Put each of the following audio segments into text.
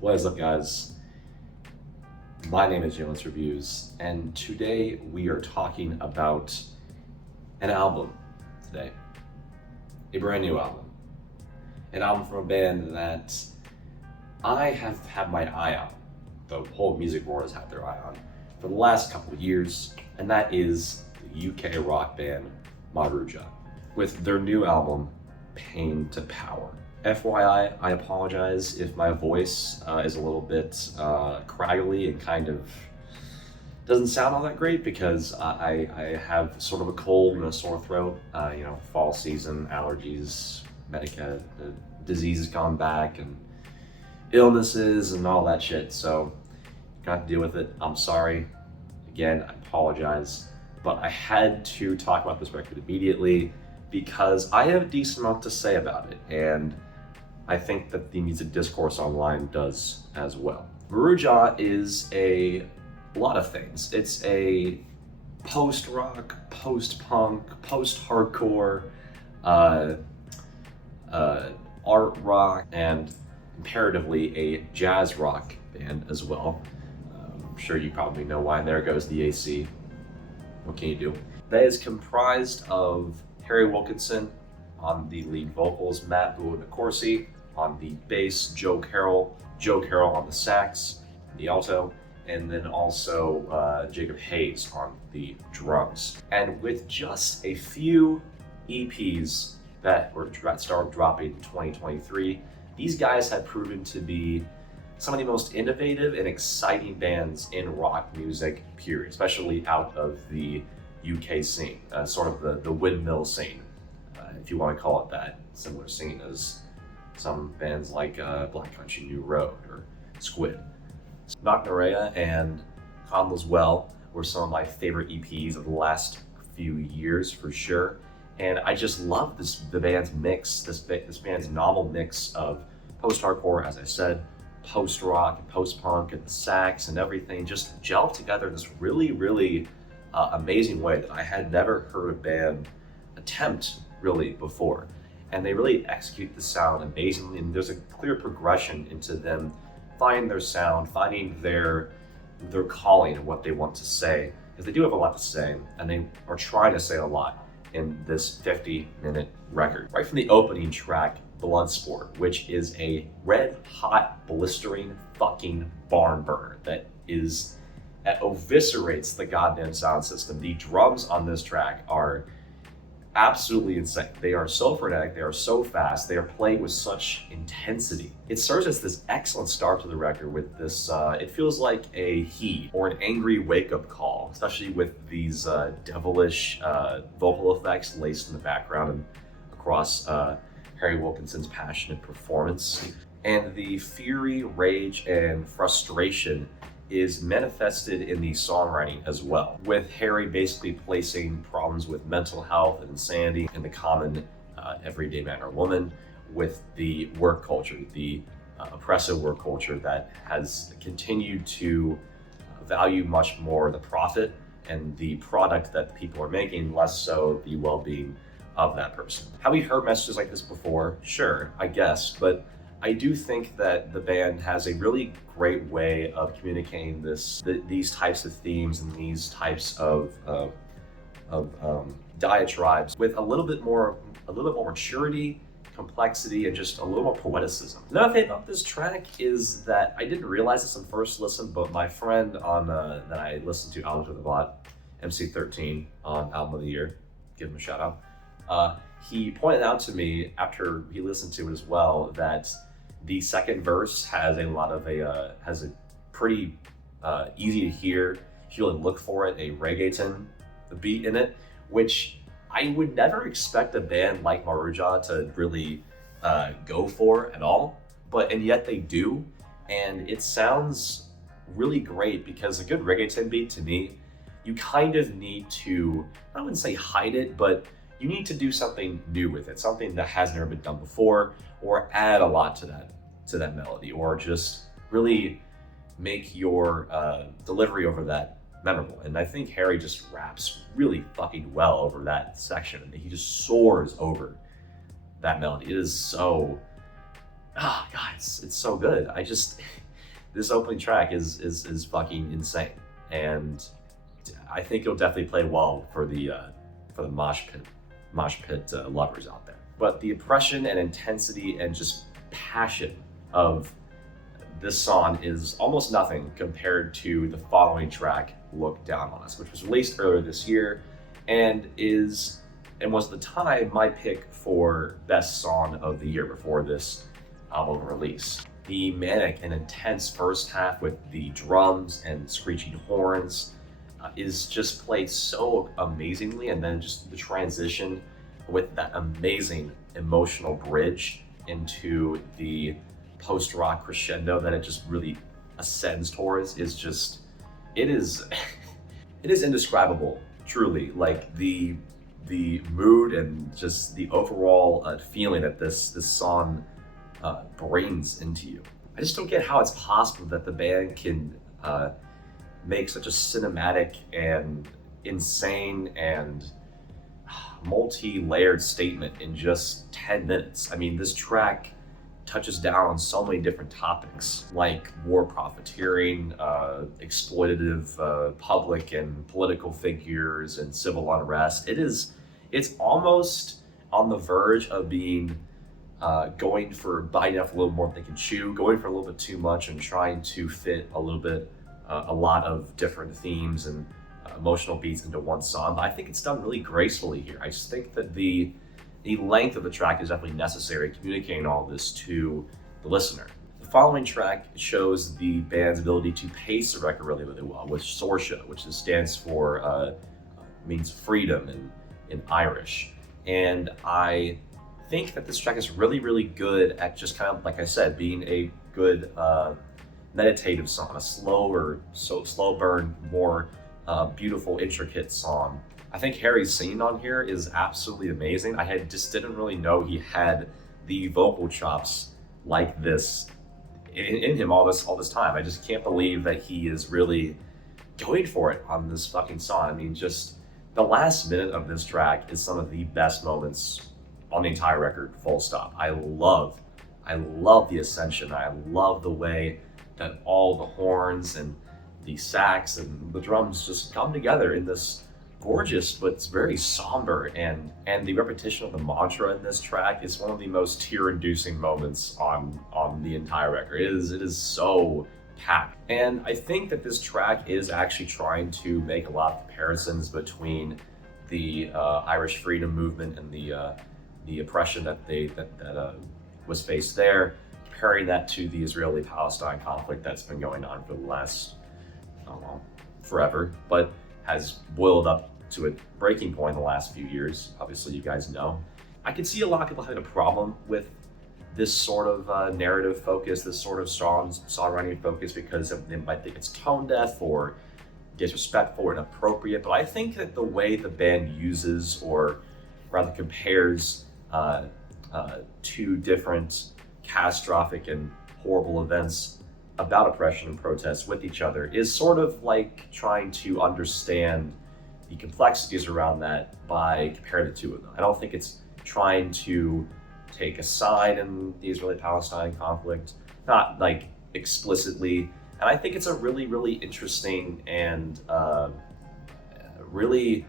What is up, guys? My name is Jlunce Reviews, and today we are talking about an album today. A brand new album. An album from a band that I have had my eye on. The whole music world has had their eye on for the last couple of years, and that is the UK rock band Maruja with their new album, Pain to Power. FYI, I apologize if my voice is a little bit craggly and kind of doesn't sound all that great because I have sort of a cold and a sore throat. Fall season, allergies, Medicaid, the disease has gone back, and illnesses and all that shit. So, got to deal with it. I'm sorry. Again, I apologize. But I had to talk about this record immediately because I have a decent amount to say about it, and I think that the music discourse online does as well. Maruja is a lot of things. It's a post-rock, post-punk, post-hardcore, art rock, and imperatively a jazz rock band as well. I'm sure you probably know why. There goes the AC. What can you do? That is comprised of Harry Wilkinson on the lead vocals, Matt Buonacorsi on the bass, Joe Carroll on the sax, the alto, and then also Jacob Hayes on the drums. And with just a few EPs that started dropping in 2023, these guys have proven to be some of the most innovative and exciting bands in rock music, period, especially out of the UK scene, sort of the windmill scene, if you want to call it that, similar scene as some bands like Black Country New Road or Squid. Maruja and Calm as Well were some of my favorite EPs of the last few years for sure. And I just love the band's mix, this band's novel mix of post-hardcore, as I said, post-rock and post-punk and the sax and everything just gelled together in this really amazing way that I had never heard a band attempt really before. And they really execute the sound amazingly, and there's a clear progression into them finding their sound, finding their calling and what they want to say, because they do have a lot to say, and they are trying to say a lot in this 50-minute record. Right from the opening track, Bloodsport, which is a red-hot, blistering fucking barn burner that eviscerates the goddamn sound system. The drums on this track are absolutely insane. They are so frenetic, they are so fast, they are playing with such intensity. It serves as this excellent start to the record with this, it feels like a heat or an angry wake-up call, especially with these devilish vocal effects laced in the background and across Harry Wilkinson's passionate performance. And the fury, rage, and frustration is manifested in the songwriting as well, with Harry basically placing problems with mental health and insanity in the common everyday man or woman, with the work culture, the oppressive work culture that has continued to value much more the profit and the product that people are making, less so the well-being of that person. Have we heard messages like this before? Sure, I guess, but I do think that the band has a really great way of communicating these types of themes and these types of diatribes with a little bit more maturity, complexity, and just a little more poeticism. Another thing about this track is that I didn't realize this on first listen, but my friend that I listened to albums with a lot, MC13 on Album of the Year, give him a shout out. He pointed out to me after he listened to it as well that the second verse has a pretty easy to hear, if you really look for it, a reggaeton beat in it, which I would never expect a band like Maruja to really go for at all, and yet they do, and it sounds really great because a good reggaeton beat, to me, you kind of need to, I wouldn't say hide it, but you need to do something new with it, something that has never been done before, or add a lot to that melody, or just really make your delivery over that memorable. And I think Harry just raps really fucking well over that section. He just soars over that melody. It is so, guys, it's so good. this opening track is fucking insane, and I think it'll definitely play well for the mosh pit lovers out there. But the oppression and intensity and just passion of this song is almost nothing compared to the following track, "Look Down on Us," which was released earlier this year and was at the time my pick for best song of the year before this album release. The manic and intense first half with the drums and screeching horns is just played so amazingly, and then just the transition with that amazing emotional bridge into the post-rock crescendo that it just really ascends towards is just, it is indescribable, truly. Like the mood and just the overall feeling that this song brings into you. I just don't get how it's possible that the band can make such a cinematic and insane and multi-layered statement in just 10 minutes. I mean, this track touches down on so many different topics like war profiteering, exploitative public and political figures, and civil unrest. It's almost on the verge of being going for biting off a little more than they can chew, going for a little bit too much and trying to fit a lot of different themes and emotional beats into one song. But I think it's done really gracefully here. I just think that the length of the track is definitely necessary, communicating all this to the listener. The following track shows the band's ability to pace the record really, really well with Sorsha, which stands for, means freedom in Irish. And I think that this track is really, really good at just kind of, like I said, being a good meditative song, a slow burn, more beautiful, intricate song. I think Harry's singing on here is absolutely amazing. I just didn't really know he had the vocal chops like this in him all this time. I just can't believe that he is really going for it on this fucking song. I mean, just the last minute of this track is some of the best moments on the entire record, full stop. I love the ascension. I love the way that all the horns and the sax and the drums just come together in this gorgeous, but it's very somber, and the repetition of the mantra in this track is one of the most tear-inducing moments on the entire record. It is so packed. And I think that this track is actually trying to make a lot of comparisons between the Irish freedom movement and the oppression that was faced there, comparing that to the Israeli-Palestine conflict that's been going on for the last, I don't know, forever, but has boiled up to a breaking point in the last few years. Obviously, you guys know. I can see a lot of people having a problem with this sort of narrative focus, this sort of songwriting focus, because they might think it's tone deaf or disrespectful or inappropriate. But I think that the way the band uses, or rather compares, two different catastrophic and horrible events about oppression and protest with each other is sort of like trying to understand the complexities around that by comparing the two of them. I don't think it's trying to take a side in the Israeli-Palestine conflict, not like explicitly. And I think it's a really, really interesting and really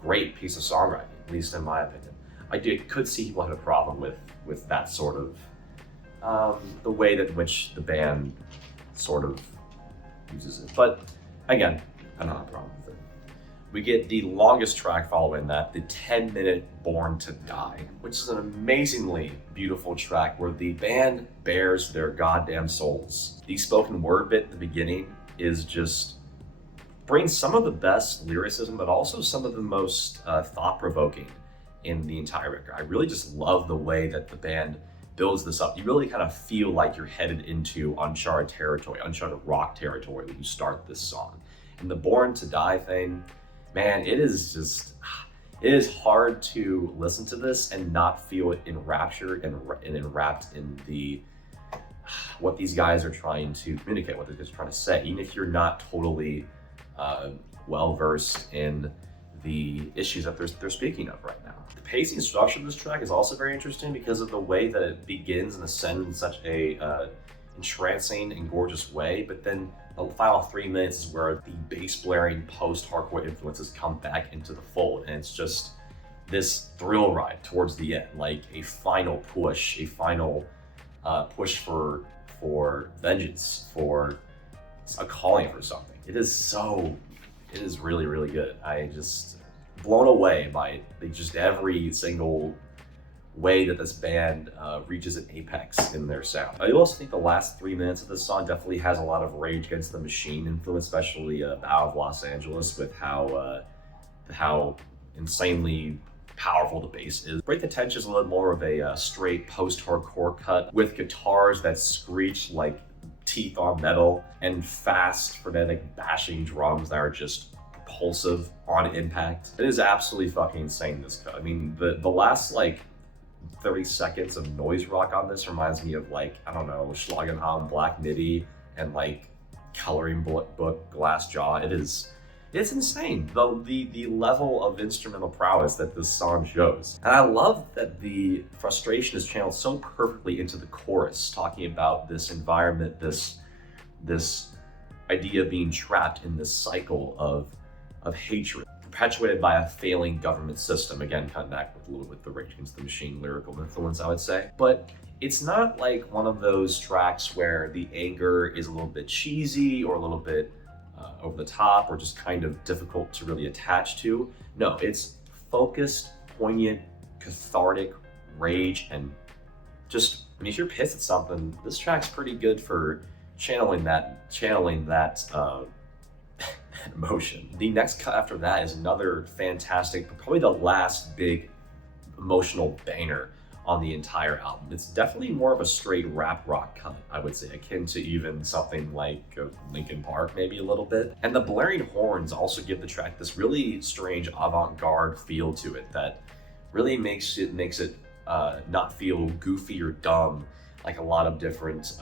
great piece of songwriting, at least in my opinion. I could see people had a problem with that sort of the way in which the band sort of uses it. But again, I don't have a problem with it. We get the longest track following that, the 10-minute Born to Die, which is an amazingly beautiful track where the band bears their goddamn souls. The spoken word bit at the beginning is just brings some of the best lyricism, but also some of the most thought-provoking in the entire record. I really just love the way that the band builds this up. You really kind of feel like you're headed into uncharted territory, uncharted rock territory when you start this song. And the Born to Die thing, man, it is hard to listen to this and not feel it enraptured and enwrapped in the what these guys are trying to communicate, what they're just trying to say, even if you're not totally well-versed in the issues that they're speaking of right now. The pacing structure of this track is also very interesting because of the way that it begins and ascends in such a entrancing and gorgeous way, but then the final 3 minutes is where the bass blaring post-hardcore influences come back into the fold, and it's just this thrill ride towards the end, like a final push, a final push for vengeance, for a calling for something. It is really, really good. I just blown away by just every single way that this band reaches an apex in their sound. I also think the last 3 minutes of this song definitely has a lot of Rage Against the Machine influence, especially Battle of Los Angeles, with how insanely powerful the bass is. Break the Tension is a little more of a straight post-hardcore cut with guitars that screech like teeth on metal and fast, frenetic bashing drums that are just propulsive on impact. It is absolutely fucking insane, this cut. I mean, the last like 30 seconds of noise rock on this reminds me of, like, I don't know, Schlagenham, Black Midi, and like Coloring Book, Glass Jaw. It's insane, the level of instrumental prowess that this song shows. And I love that the frustration is channeled so perfectly into the chorus, talking about this environment, this idea of being trapped in this cycle of hatred, perpetuated by a failing government system. Again, cutting back with a little bit the Rage Against the Machine lyrical influence, I would say. But it's not like one of those tracks where the anger is a little bit cheesy or a little bit over the top or just kind of difficult to really attach to. No, it's focused, poignant, cathartic rage, and just, I mean, if you're pissed at something, this track's pretty good for channeling that emotion. The next cut after that is another fantastic, probably the last big emotional banger on the entire album. It's definitely more of a straight rap rock cut, I would say, akin to even something like Linkin Park, maybe a little bit. And the blaring horns also give the track this really strange avant-garde feel to it that really makes it not feel goofy or dumb like a lot of different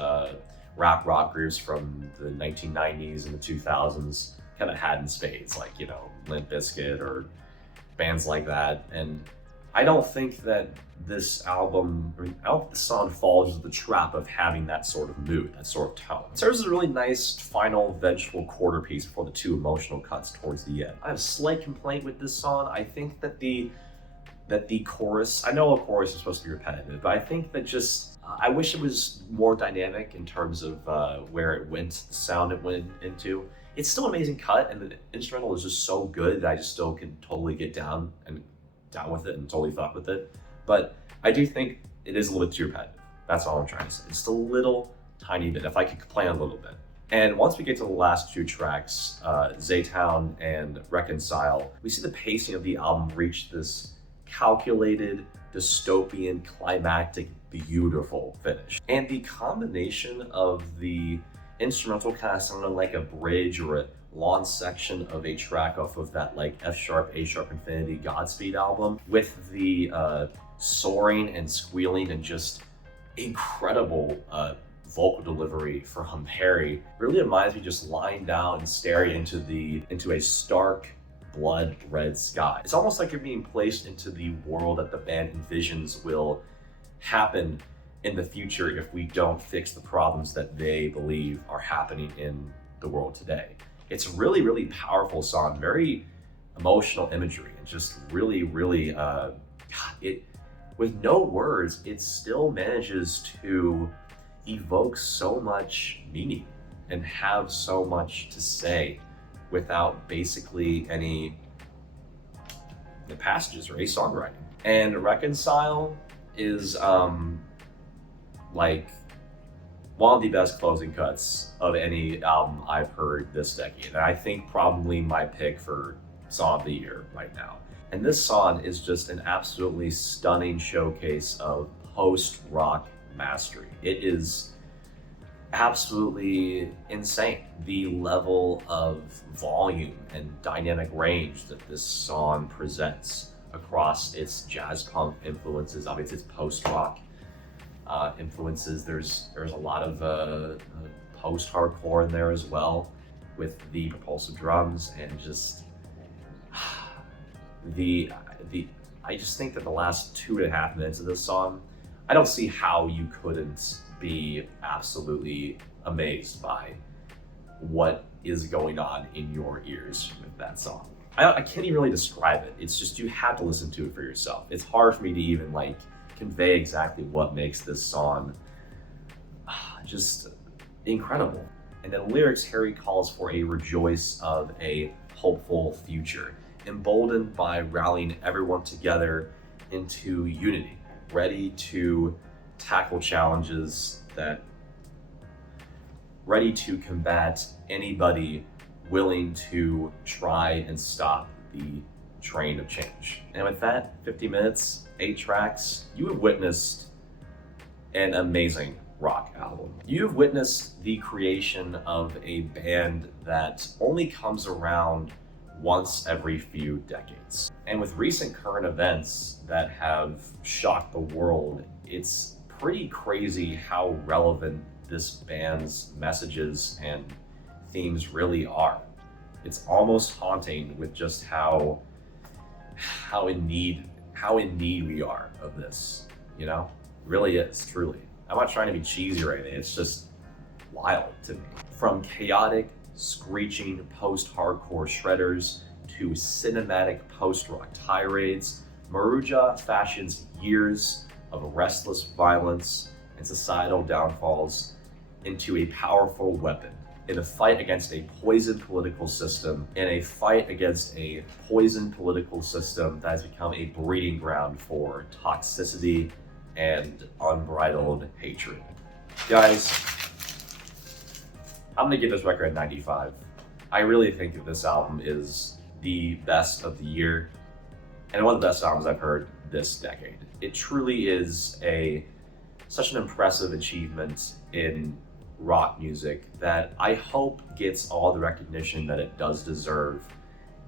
rap rock groups from the 1990s and the 2000s kind of had in spades, like, you know, Limp Bizkit or bands like that. And I don't think that this album, I don't think the song falls into the trap of having that sort of mood, that sort of tone. It serves as a really nice final vengeful quarter piece before the two emotional cuts towards the end. I have a slight complaint with this song. I think that the chorus, I know a chorus is supposed to be repetitive, but I think that I wish it was more dynamic in terms of where it went, the sound it went into. It's still an amazing cut, and the instrumental is just so good that I just still can totally get down with it and totally fuck with it. But I do think it is a little bit too repetitive. That's all I'm trying to say. Just a little tiny bit, if I could complain a little bit. And once we get to the last two tracks, Zaytown and Reconcile, we see the pacing of the album reach this calculated, dystopian, climactic, beautiful finish. And the combination of the instrumental kind of sounding like a bridge or a long section of a track off of that like F sharp, A sharp Infinity Godspeed album with the soaring and squealing and just incredible vocal delivery from Perry really reminds me just lying down and staring into a stark blood red sky. It's almost like you're being placed into the world that the band envisions will happen in the future if we don't fix the problems that they believe are happening in the world today. It's a really, really powerful song, very emotional imagery, and just really, really, with no words, it still manages to evoke so much meaning and have so much to say without basically any passages or any songwriting. And Reconcile is like one of the best closing cuts of any album I've heard this decade. And I think probably my pick for Song of the Year right now. And this song is just an absolutely stunning showcase of post-rock mastery. It is absolutely insane, the level of volume and dynamic range that this song presents across its jazz punk influences, obviously its post-rock influences. There's a lot of post-hardcore in there as well, with the propulsive drums, and just I just think that the last 2.5 minutes of this song I don't see how you couldn't be absolutely amazed by what is going on in your ears with that song. I can't even really describe it. It's just, you have to listen to it for yourself. It's hard for me to even like convey exactly what makes this song just incredible. And in lyrics, Harry calls for a rejoice of a hopeful future, emboldened by rallying everyone together into unity, ready to tackle challenges ready to combat anybody willing to try and stop the train of change. And with that, 50 minutes, 8 tracks, you have witnessed an amazing rock album. You've witnessed the creation of a band that only comes around once every few decades. And with recent current events that have shocked the world, it's pretty crazy how relevant this band's messages and themes really are. It's almost haunting with just how in need we are of this, you know? It really is, truly. I'm not trying to be cheesy or anything, it's just wild to me. From chaotic, screeching post-hardcore shredders to cinematic post-rock tirades, Maruja fashions years of restless violence and societal downfalls into a powerful weapon in a fight against a poisoned political system, that has become a breeding ground for toxicity and unbridled hatred. Guys, I'm gonna give this record a 95. I really think that this album is the best of the year and one of the best albums I've heard this decade. It truly is such an impressive achievement in rock music that I hope gets all the recognition that it does deserve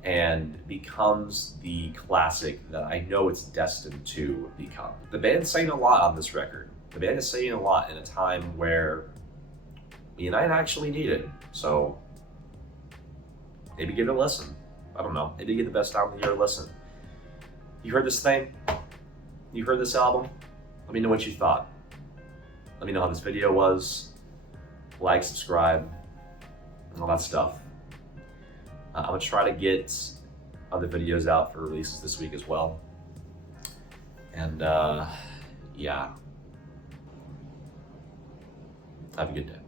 and becomes the classic that I know it's destined to become. The band's saying a lot on this record. The band is saying a lot in a time where me and I actually need it. So maybe give it a listen. I don't know. Maybe give the best album of the year a listen. You heard this thing? You heard this album? Let me know what you thought. Let me know how this video was. Like, subscribe, and all that stuff. I'm gonna try to get other videos out for releases this week as well. And yeah. Have a good day.